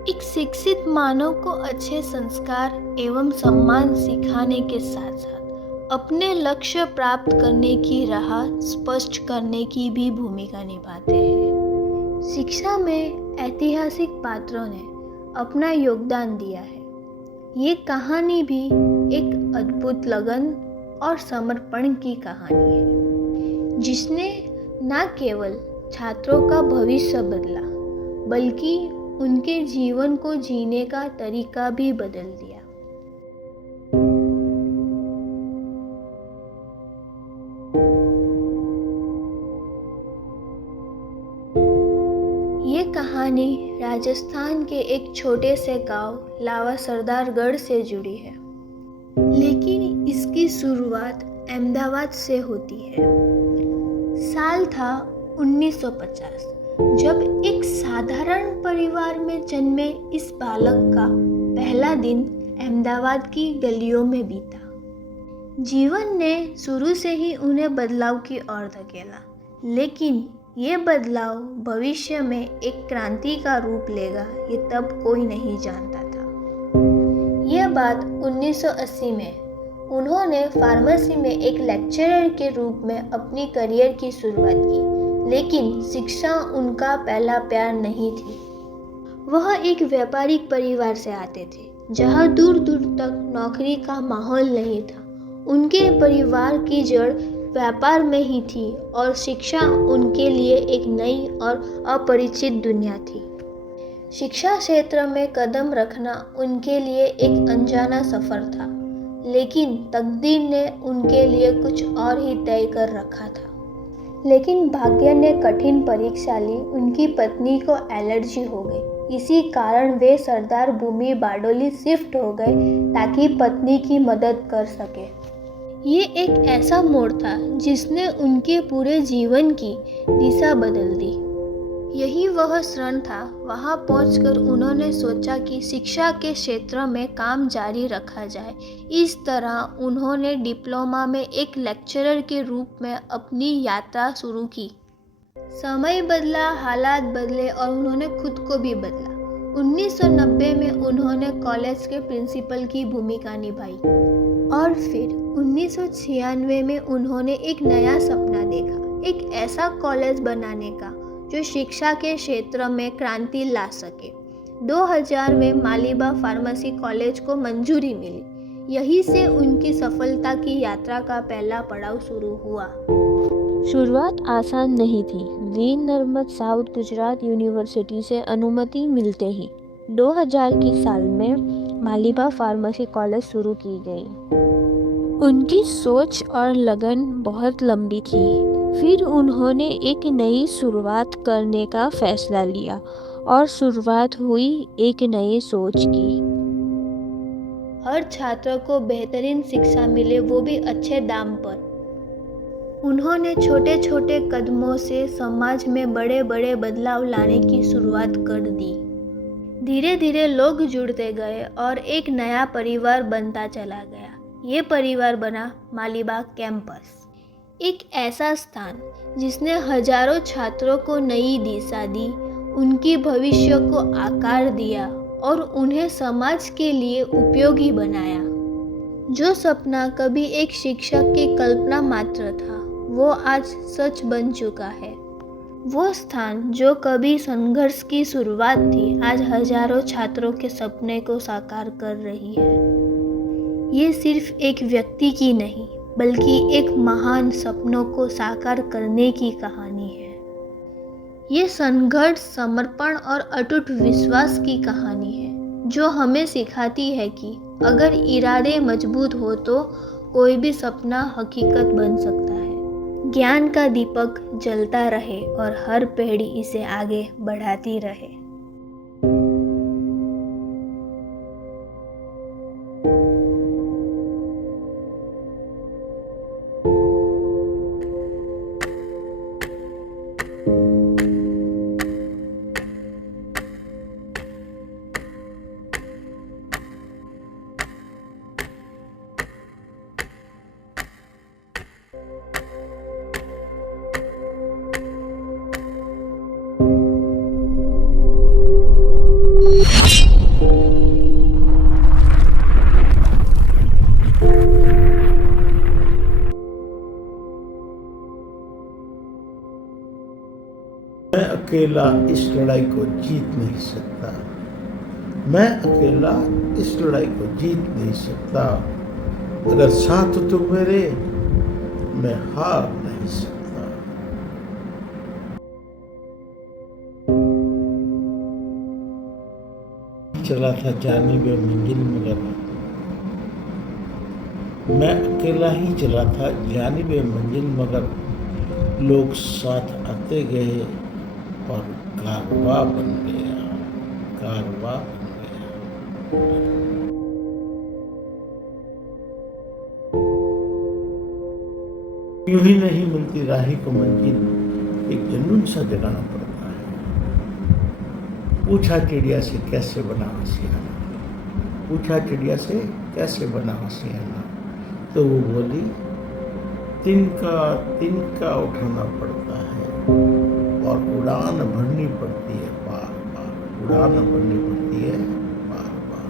एक शिक्षित मानव को अच्छे संस्कार एवं सम्मान सिखाने के साथ साथ अपने लक्ष्य प्राप्त करने की राह स्पष्ट करने की भी भूमिका निभाते हैं। शिक्षा में ऐतिहासिक पात्रों ने अपना योगदान दिया है। ये कहानी भी एक अद्भुत लगन और समर्पण की कहानी है, जिसने न केवल छात्रों का भविष्य बदला बल्कि उनके जीवन को जीने का तरीका भी बदल दिया। ये कहानी राजस्थान के एक छोटे से गांव लावा सरदारगढ़ से जुड़ी है, लेकिन इसकी शुरुआत अहमदाबाद से होती है। साल था 1950, जब एक साधारण परिवार में जन्मे इस बालक का पहला दिन अहमदाबाद की गलियों में बीता। जीवन ने शुरू से ही उन्हें बदलाव की ओर धकेला, लेकिन ये बदलाव भविष्य में एक क्रांति का रूप लेगा, ये तब कोई नहीं जानता था। यह बात 1980 में उन्होंने फार्मेसी में एक लेक्चरर के रूप में अपनी करियर की शुरुआत की, लेकिन शिक्षा उनका पहला प्यार नहीं थी। वह एक व्यापारिक परिवार से आते थे, जहां दूर दूर तक नौकरी का माहौल नहीं था। उनके परिवार की जड़ व्यापार में ही थी और शिक्षा उनके लिए एक नई और अपरिचित दुनिया थी। शिक्षा क्षेत्र में कदम रखना उनके लिए एक अनजाना सफर था, लेकिन तकदीर ने उनके लिए कुछ और ही तय कर रखा था। लेकिन भाग्य ने कठिन परीक्षा ली। उनकी पत्नी को एलर्जी हो गई। इसी कारण वे सरदार भूमि बारडोली शिफ्ट हो गए ताकि पत्नी की मदद कर सके। ये एक ऐसा मोड़ था जिसने उनके पूरे जीवन की दिशा बदल दी। यही वह क्षण था। वहां पहुंचकर उन्होंने सोचा कि शिक्षा के क्षेत्र में काम जारी रखा जाए। इस तरह उन्होंने डिप्लोमा में एक लेक्चरर के रूप में अपनी यात्रा शुरू की। समय बदला, हालात बदले और उन्होंने खुद को भी बदला। 1990 में उन्होंने कॉलेज के प्रिंसिपल की भूमिका निभाई और फिर 1996 में उन्होंने एक नया सपना देखा, एक ऐसा कॉलेज बनाने का जो शिक्षा के क्षेत्र में क्रांति ला सके। 2000 में मालिबा फार्मेसी कॉलेज को मंजूरी मिली। यहीं से उनकी सफलता की यात्रा का पहला पड़ाव शुरू हुआ। शुरुआत आसान नहीं थी। वीर नर्मद साउथ गुजरात यूनिवर्सिटी से अनुमति मिलते ही 2000 की साल में मालिबा फार्मेसी कॉलेज शुरू की गई। उनकी सोच और लगन बहुत लंबी थी। फिर उन्होंने एक नई शुरुआत करने का फैसला लिया और शुरुआत हुई एक नई सोच की। हर छात्र को बेहतरीन शिक्षा मिले, वो भी अच्छे दाम पर। उन्होंने छोटे छोटे कदमों से समाज में बड़े बड़े बदलाव लाने की शुरुआत कर दी। धीरे धीरे लोग जुड़ते गए और एक नया परिवार बनता चला गया। ये परिवार बना मालिबा कैंपस, एक ऐसा स्थान जिसने हजारों छात्रों को नई दिशा दी, उनकी भविष्य को आकार दिया और उन्हें समाज के लिए उपयोगी बनाया। जो सपना कभी एक शिक्षक की कल्पना मात्र था, वो आज सच बन चुका है। वो स्थान जो कभी संघर्ष की शुरुआत थी, आज हजारों छात्रों के सपने को साकार कर रही है। ये सिर्फ एक व्यक्ति की नहीं, बल्कि एक महान सपनों को साकार करने की कहानी है। ये संघर्ष, समर्पण और अटूट विश्वास की कहानी है, जो हमें सिखाती है कि अगर इरादे मजबूत हो तो कोई भी सपना हकीकत बन सकता है। ज्ञान का दीपक जलता रहे और हर पीढ़ी इसे आगे बढ़ाती रहे। मैं अकेला इस लड़ाई को जीत नहीं सकता। मैं अकेला इस लड़ाई को जीत नहीं सकता। अगर साथ हो तुम मेरे, मैं हार नहीं सकता। चला था जानिबे मंजिल मगर, मैं अकेला ही चला था जानिबे मंजिल मगर, लोग साथ आते गए और कारवां बन गया, कारवां बन गया। यूं ही नहीं मिलती राही को मंजिल, एक जुनून सा जगाना पड़ता है। पूछा चिड़िया से कैसे बना हंसियाना, पूछा चिड़िया से कैसे बना हंसियाना, तो वो बोली तिनका तिनका उठाना पड़ता है और उड़ान भरनी पड़ती है बार बार, उड़ान भरनी पड़ती है बार बार।